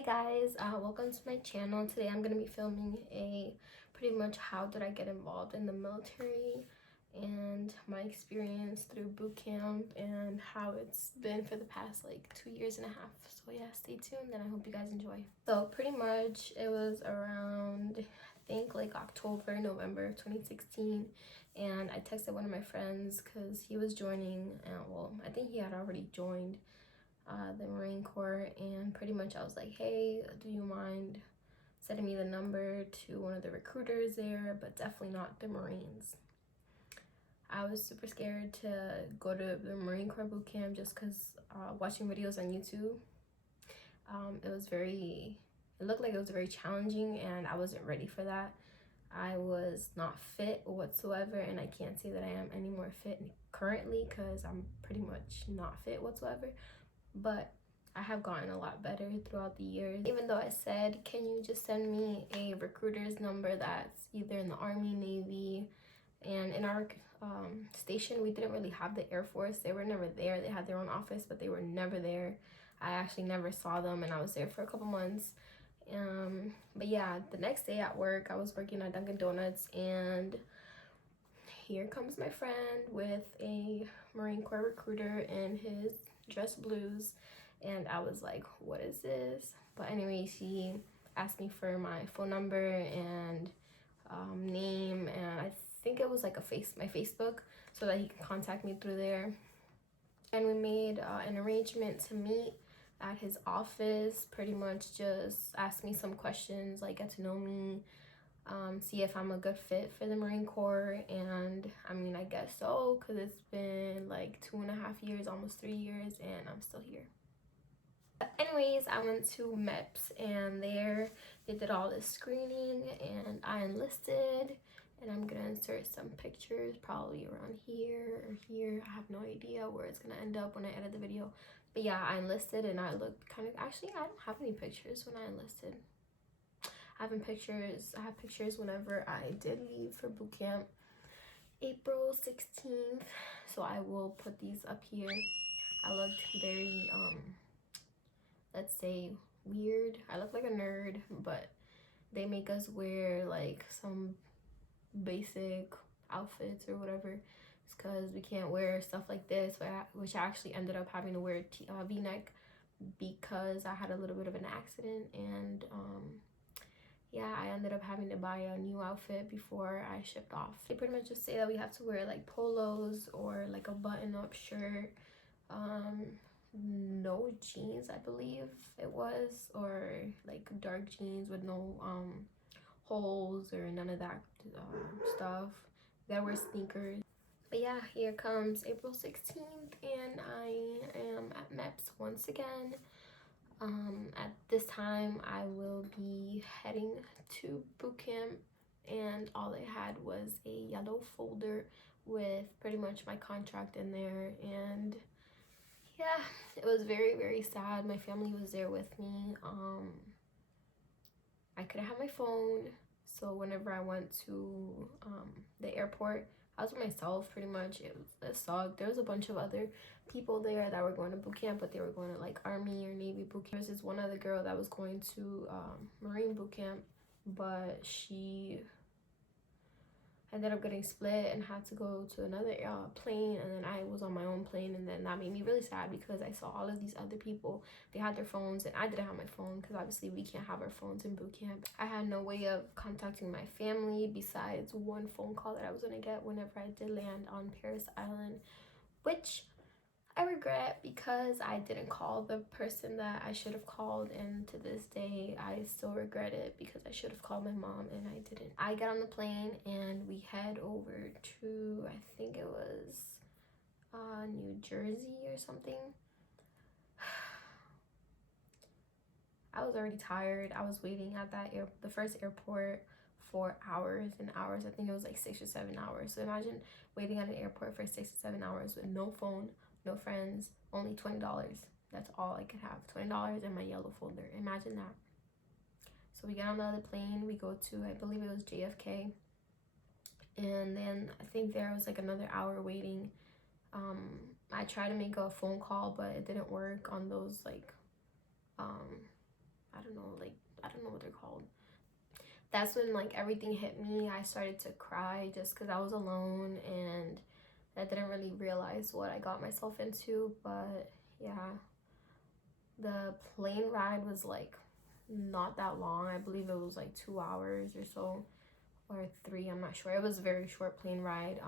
Hey guys, welcome to my channel. Today I'm going to be filming a pretty much how did I get involved in the military and my experience through boot camp and how it's been for the past like 2.5 years. So yeah, stay tuned and I hope you guys enjoy. So pretty much it was around I think like October, November of 2016, and I texted one of my friends because he was joining, well, I think he had already joined the Marine Corps, and pretty much I was like, hey, do you mind sending me the number to one of the recruiters there, but definitely not the Marines. I was super scared to go to the Marine Corps boot camp just because watching videos on YouTube, it looked like it was very challenging and I wasn't ready for that. I was not fit whatsoever, and I can't say that I am any more fit currently because I'm pretty much not fit whatsoever. But I have gotten a lot better throughout the years. Even though I said, can you just send me a recruiter's number that's either in the Army, Navy, and in our station, we didn't really have the Air Force. They were never there. They had their own office, but they were never there. I actually never saw them, and I was there for a couple months. But yeah, the next day at work, I was working at Dunkin' Donuts, and here comes my friend with a Marine Corps recruiter in his dress blues, and I was like, what is this? But anyways, he asked me for my phone number and name, and I think it was like my Facebook, so that he could contact me through there. And we made an arrangement to meet at his office. Pretty much just ask me some questions, like get to know me, see if I'm a good fit for the Marine Corps. And I mean, I guess so, because it's been like 2.5 years, almost 3 years, and I'm still here. But anyways, I went to MEPS, and there they did all this screening, and I enlisted. And I'm gonna insert some pictures probably around here or here. I have no idea where it's gonna end up when I edit the video. But yeah, I enlisted, and I looked kind of, actually I don't have any pictures when I enlisted. I have pictures whenever I did leave for boot camp, April 16th. So I will put these up here. I looked very let's say weird. I look like a nerd, but they make us wear like some basic outfits or whatever. It's because we can't wear stuff like this, which I actually ended up having to wear v-neck because I had a little bit of an accident, and yeah, I ended up having to buy a new outfit before I shipped off. They pretty much just say that we have to wear like polos or like a button-up shirt, no jeans, I believe it was, or like dark jeans with no holes or none of that stuff. You gotta wear sneakers. But yeah, here comes April 16th, and I am at MEPS once again. At this time, I will be heading to boot camp, and all I had was a yellow folder with pretty much my contract in there. And yeah, it was very, very sad. My family was there with me. I couldn't have my phone, so whenever I went to the airport, I was with myself pretty much. It sucked. There was a bunch of other people there that were going to boot camp, but they were going to like Army or Navy boot camp. There was this one other girl that was going to Marine boot camp, but she ended up getting split and had to go to another plane, and then I was on my own plane, and then that made me really sad because I saw all of these other people. They had their phones and I didn't have my phone because obviously we can't have our phones in boot camp. I had no way of contacting my family besides one phone call that I was gonna get whenever I did land on Paris Island, which I regret because I didn't call the person that I should have called, and to this day I still regret it because I should have called my mom and I didn't. I get on the plane and we head over to, I think it was New Jersey or something. I was already tired. I was waiting at the first airport for hours and hours. I think it was like 6 or 7 hours. So imagine waiting at an airport for 6 to 7 hours with no phone, no friends, only $20. That's all I could have, $20 in my yellow folder. Imagine that. So we get on the other plane, we go to, I believe it was JFK, and then I think there was like another hour waiting. I tried to make a phone call, but it didn't work on those like I don't like, I don't know what they're called. That's when like everything hit me. I started to cry just because I was alone, and I didn't really realize what I got myself into. But yeah, the plane ride was like not that long. I believe it was like 2 hours or so, or 3, I'm not sure. It was a very short plane ride.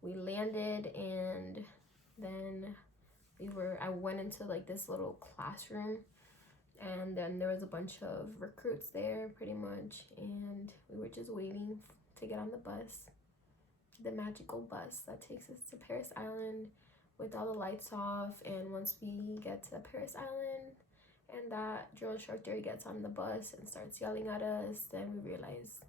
We landed, and then I went into like this little classroom, and then there was a bunch of recruits there pretty much, and we were just waiting to get on the bus, the magical bus that takes us to Paris Island, with all the lights off. And once we get to Paris Island and that drill instructor gets on the bus and starts yelling at us, then we realize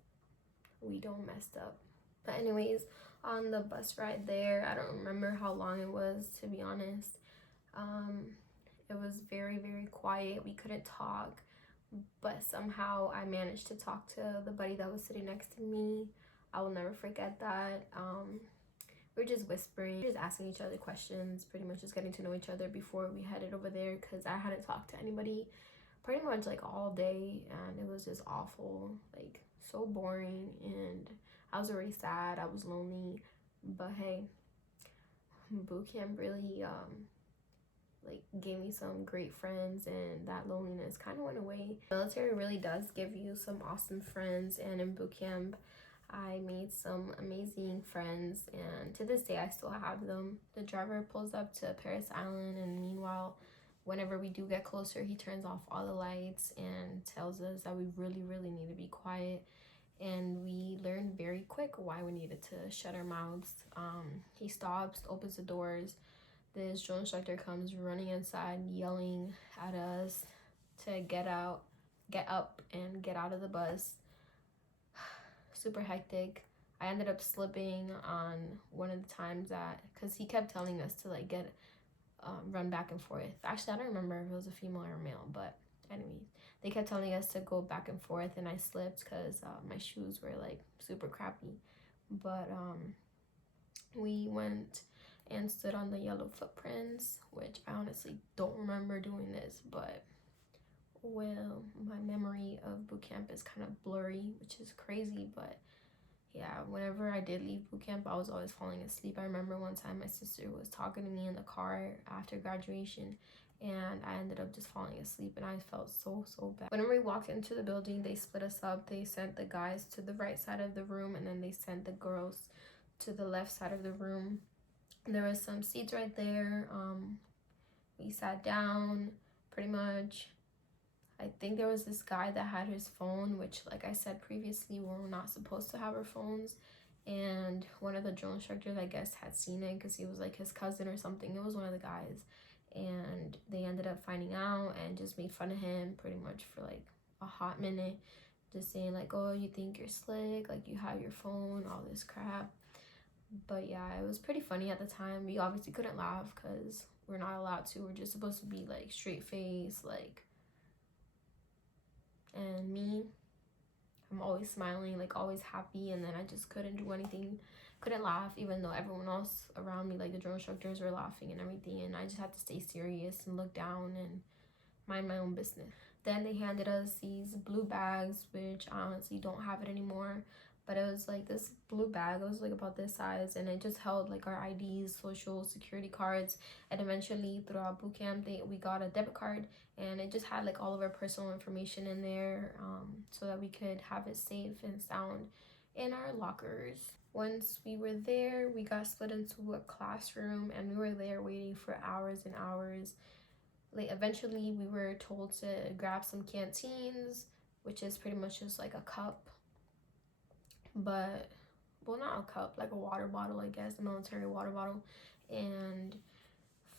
we don't messed up. But anyways, on the bus ride there, I don't remember how long it was, to be honest. It was very, very quiet. We couldn't talk, but somehow I managed to talk to the buddy that was sitting next to me. I will never forget that. We were just whispering, just asking each other questions, pretty much just getting to know each other before we headed over there, because I hadn't talked to anybody pretty much like all day, and it was just awful, like so boring, and I was already sad, I was lonely. But hey, boot camp really like gave me some great friends, and that loneliness kind of went away. Military really does give you some awesome friends, and in boot camp I made some amazing friends, and to this day I still have them. The driver pulls up to Paris Island, and meanwhile, whenever we do get closer, he turns off all the lights and tells us that we really need to be quiet. And we learned very quick why we needed to shut our mouths. He stops, opens the doors. This drill instructor comes running inside, yelling at us to get up, and get out of the bus. Super hectic. I ended up slipping on one of the times because he kept telling us to like run back and forth. Actually, I don't remember if it was a female or a male, but anyways, they kept telling us to go back and forth, and I slipped because my shoes were like super crappy. But we went and stood on the yellow footprints, which I honestly don't remember doing this, but well, my memory of boot camp is kind of blurry, which is crazy. But yeah, whenever I did leave boot camp, I was always falling asleep. I remember one time my sister was talking to me in the car after graduation, and I ended up just falling asleep, and I felt so bad. Whenever we walked into the building, they split us up. They sent the guys to the right side of the room, and then they sent the girls to the left side of the room. There was some seats right there. We sat down pretty much. I think there was this guy that had his phone, which, like I said previously, we're not supposed to have our phones. And one of the drill instructors, I guess, had seen it because he was like his cousin or something. It was one of the guys. And they ended up finding out and just made fun of him pretty much for like a hot minute. Just saying like, oh, you think you're slick, like you have your phone, all this crap. But yeah, it was pretty funny at the time. We obviously couldn't laugh because we're not allowed to. We're just supposed to be like straight face, like. And me, I'm always smiling, like always happy, and then I just couldn't do anything, couldn't laugh, even though everyone else around me, like the drill instructors, were laughing and everything, and I just had to stay serious and look down and mind my own business. Then they handed us these blue bags, which I honestly don't have it anymore, but it was like this blue bag. It was like about this size, and it just held like our IDs, social security cards, and eventually throughout boot camp we got a debit card, and it just had like all of our personal information in there, so that we could have it safe and sound in our lockers. Once we were there, we got split into a classroom, and we were there waiting for hours and hours. Like eventually we were told to grab some canteens, which is pretty much just like a cup, but well, not a cup, like a water bottle, I guess, a military water bottle, and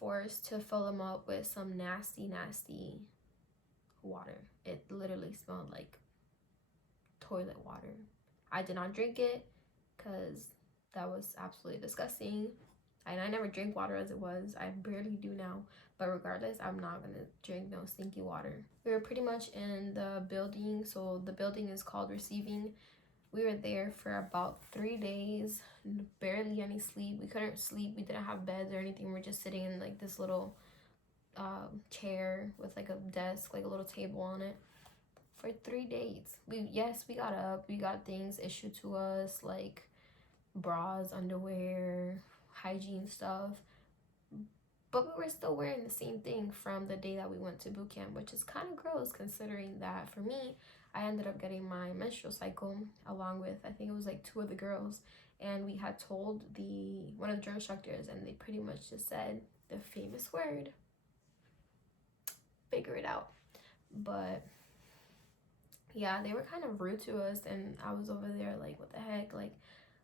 forced to fill them up with some nasty water. It literally smelled like toilet water. I did not drink it because that was absolutely disgusting, and I never drink water as it was. I barely do now, but regardless, I'm not gonna drink no stinky water. We were pretty much in the building, so the building is called receiving. We were there for about 3 days, barely any sleep. We couldn't sleep. We didn't have beds or anything. We're just sitting in like this little chair with like a desk, like a little table on it. for 3 days. We got up, we got things issued to us like bras, underwear, hygiene stuff, but we were still wearing the same thing from the day that we went to boot camp, which is kind of gross considering that for me, I ended up getting my menstrual cycle along with, I think it was like 2 of the girls, and we had told one of the drill instructors, and they pretty much just said the famous word, figure it out. But yeah, they were kind of rude to us, and I was over there like, what the heck, like,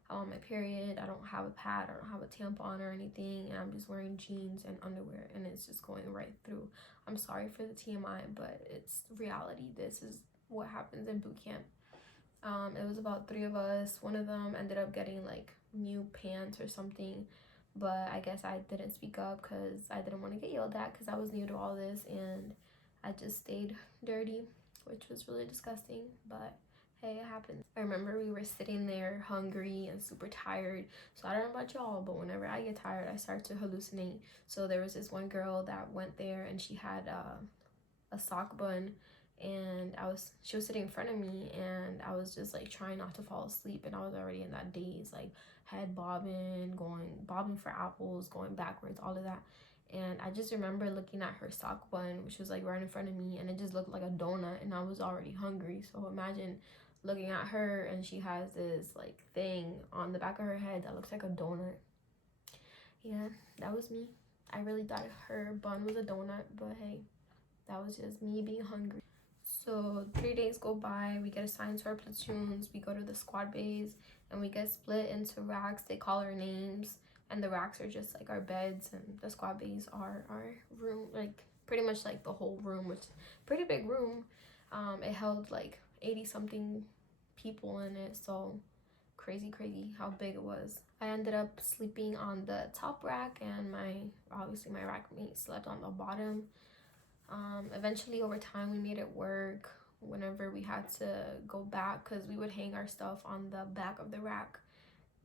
I'm on my period, I don't have a pad, I don't have a tampon or anything, and I'm just wearing jeans and underwear, and it's just going right through. I'm sorry for the TMI, but it's reality. This is what happens in boot camp. It was about 3 of us. One of them ended up getting like new pants or something, but I guess I didn't speak up because I didn't want to get yelled at because I was new to all this, and I just stayed dirty, which was really disgusting, but hey, it happens. I remember we were sitting there hungry and super tired. So I don't know about y'all, but whenever I get tired, I start to hallucinate. So there was this one girl that went there, and she had a sock bun, and she was sitting in front of me, and I was just like trying not to fall asleep, and I was already in that daze, like head bobbing for apples, going backwards, all of that. And I just remember looking at her sock bun, which was like right in front of me, and it just looked like a donut, and I was already hungry. So imagine looking at her, and she has this like thing on the back of her head that looks like a donut. Yeah, that was me. I really thought her bun was a donut, but hey, that was just me being hungry. So 3 days go by, we get assigned to our platoons, we go to the squad bays, and we get split into racks. They call our names, and the racks are just like our beds, and the squad bays are our room, like pretty much like the whole room, which is a pretty big room. It held like 80 something people in it, so crazy how big it was. I ended up sleeping on the top rack, and obviously my rack mate slept on the bottom. Eventually over time we made it work whenever we had to go back, because we would hang our stuff on the back of the rack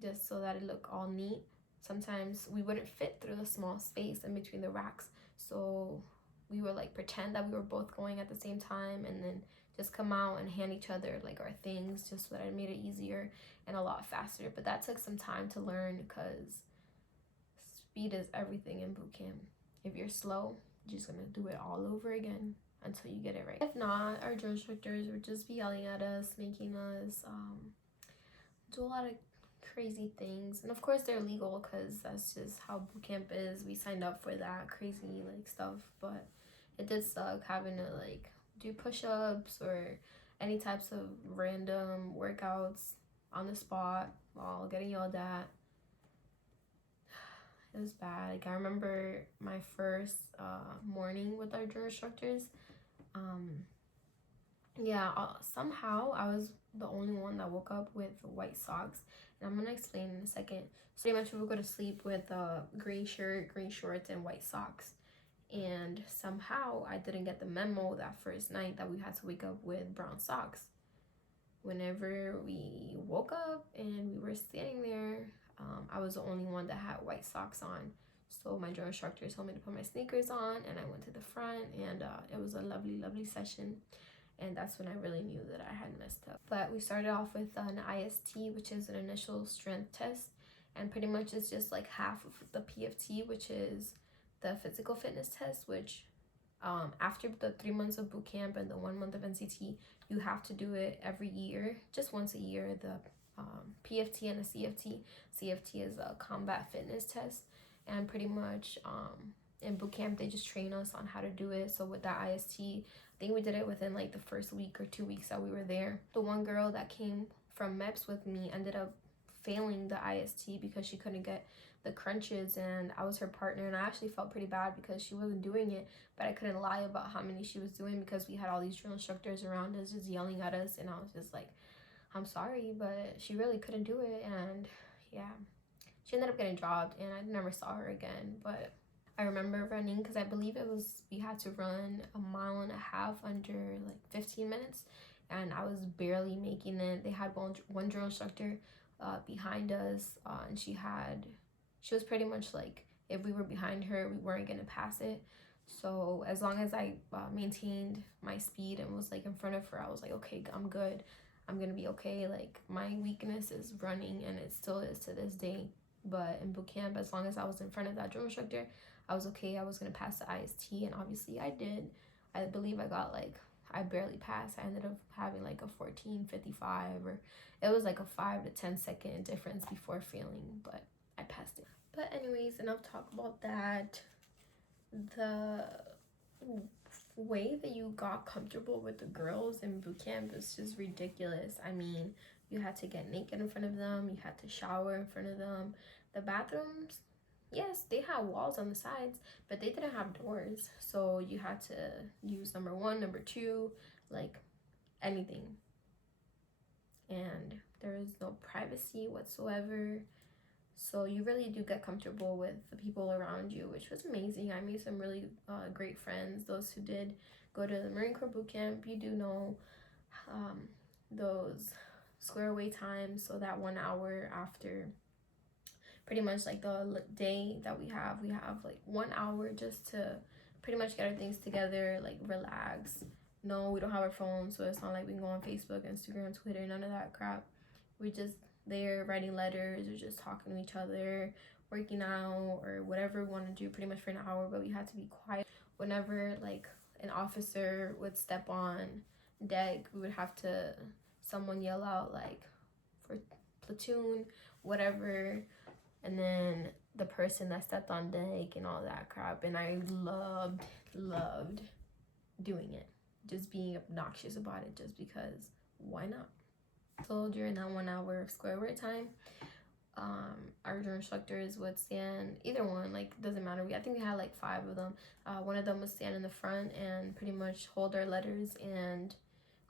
just so that it looked all neat. Sometimes we wouldn't fit through the small space in between the racks, so we would like pretend that we were both going at the same time, and then just come out and hand each other like our things, just so that it made it easier and a lot faster. But that took some time to learn, because speed is everything in boot camp. If you're slow, you're just gonna do it all over again until you get it right. If not, our drill instructors would just be yelling at us, making us do a lot of crazy things, and of course they're legal because that's just how boot camp is. We signed up for that crazy like stuff, but it did suck having to like do push-ups or any types of random workouts on the spot while getting yelled at. It was bad. Like I remember my first morning with our drill instructors. Somehow I was the only one that woke up with white socks, and I'm gonna explain in a second. So pretty much we would go to sleep with a green shirt, green shorts, and white socks. And somehow I didn't get the memo that first night that we had to wake up with brown socks. Whenever we woke up and we were standing there, I was the only one that had white socks on. So my drill instructor told me to put my sneakers on, and I went to the front, and it was a lovely session. And that's when I really knew that I had messed up. But we started off with an IST, which is an initial strength test, and pretty much it's just like half of the PFT, which is the physical fitness test, which after the 3 months of boot camp and the 1 month of NCT, you have to do it every year, just once a year, the PFT and the CFT. CFT is a combat fitness test, and pretty much in boot camp they just train us on how to do it. So with that IST, I think we did it within like the first week or 2 weeks that we were there. The one girl that came from MEPS with me ended up failing the IST because she couldn't get the crunches, and I was her partner, and I actually felt pretty bad because she wasn't doing it, but I couldn't lie about how many she was doing because we had all these drill instructors around us just yelling at us, and I was just like, I'm sorry, but she really couldn't do it. And yeah, she ended up getting dropped, and I never saw her again. But I remember running, because I believe we had to run 1.5 miles under like 15 minutes, and I was barely making it. They had one drill instructor behind us, and she was pretty much like, if we were behind her, we weren't gonna pass it. So as long as I maintained my speed and was like in front of her, I was like, okay, I'm good. I'm gonna be okay. Like my weakness is running, and it still is to this day. But in boot camp, as long as I was in front of that drill instructor, I was okay. I was gonna pass the IST, and obviously I did. I believe I got like, I barely passed. I ended up having like a 14:55, or it was like a 5 to 10 second difference before failing, but I passed it. But anyways, enough talk about that. The way that you got comfortable with the girls in boot camp is just ridiculous. I mean, you had to get naked in front of them, you had to shower in front of them. The bathrooms, yes, they had walls on the sides, but they didn't have doors, so you had to use number 1, number 2, like anything. And there is no privacy whatsoever. So you really do get comfortable with the people around you, which was amazing. I made some really great friends. Those who did go to the Marine Corps boot camp, you do know those square away times. So that 1 hour after pretty much like the day that we have like 1 hour just to pretty much get our things together, like relax. No, we don't have our phones, so it's not like we can go on Facebook, Instagram, Twitter, none of that crap. We just there writing letters or just talking to each other, working out, or whatever we want to do pretty much for an hour. But we had to be quiet. Whenever like an officer would step on deck, we would have to someone yell out like for platoon, whatever, and then the person that stepped on deck and all that crap. And I loved doing it, just being obnoxious about it, just because why not? So during that 1 hour of square word time, our instructors would stand, either one, like doesn't matter. I think we had like 5 of them. One of them would stand in the front and pretty much hold our letters and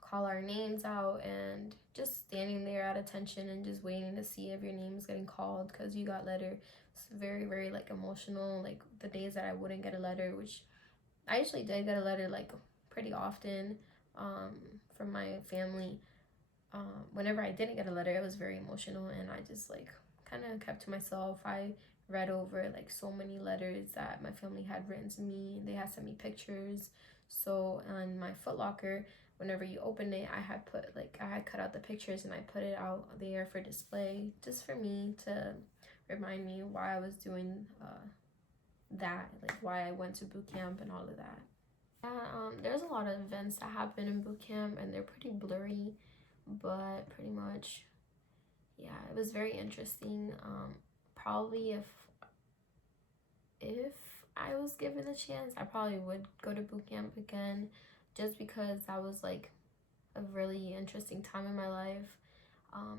call our names out, and just standing there at attention and just waiting to see if your name is getting called because you got letter. It's very like emotional. Like the days that I wouldn't get a letter, which I actually did get a letter like pretty often from my family. Whenever I didn't get a letter, it was very emotional, and I just like kind of kept to myself. I read over like so many letters that my family had written to me. They had sent me pictures. So on my Foot Locker, whenever you open it, I had cut out the pictures and I put it out there for display, just for me to remind me why I was doing that, like why I went to boot camp and all of that. Yeah, there's a lot of events that happen in boot camp, and they're pretty blurry, but pretty much, yeah, it was very interesting. Probably if I was given a chance, I probably would go to boot camp again, just because that was like a really interesting time in my life.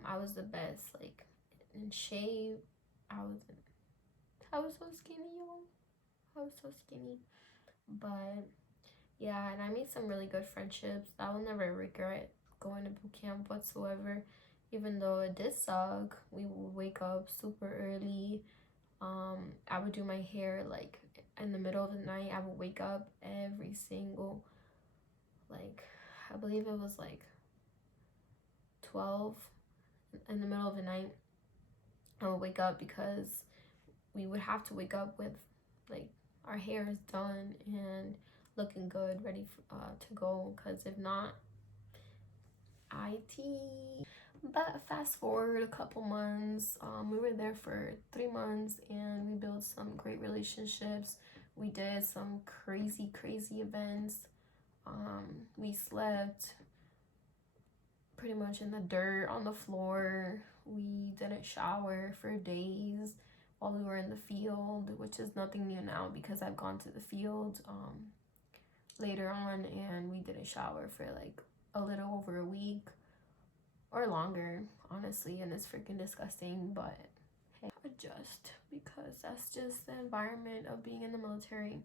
I was the best, like in shape. I was so skinny, y'all. I was so skinny, but yeah, and I made some really good friendships. I will never regret going to boot camp whatsoever, even though it did suck. We would wake up super early. I would do my hair like in the middle of the night. I would wake up every single, like, I believe it was like 12 in the middle of the night. I would wake up because we would have to wake up with like our hair is done and looking good, ready to go, because if not, IT. But fast forward a couple months, we were there for 3 months, and we built some great relationships. We did some crazy events. We slept pretty much in the dirt on the floor. We didn't shower for days while we were in the field, which is nothing new now because I've gone to the field later on, and we didn't shower for like a little over a week or longer, honestly, and it's freaking disgusting, but hey, adjust, because that's just the environment of being in the military.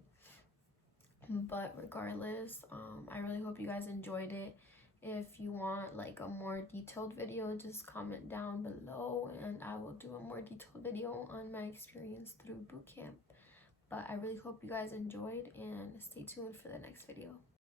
But regardless, I really hope you guys enjoyed it. If you want like a more detailed video, just comment down below and I will do a more detailed video on my experience through boot camp. But I really hope you guys enjoyed, and stay tuned for the next video.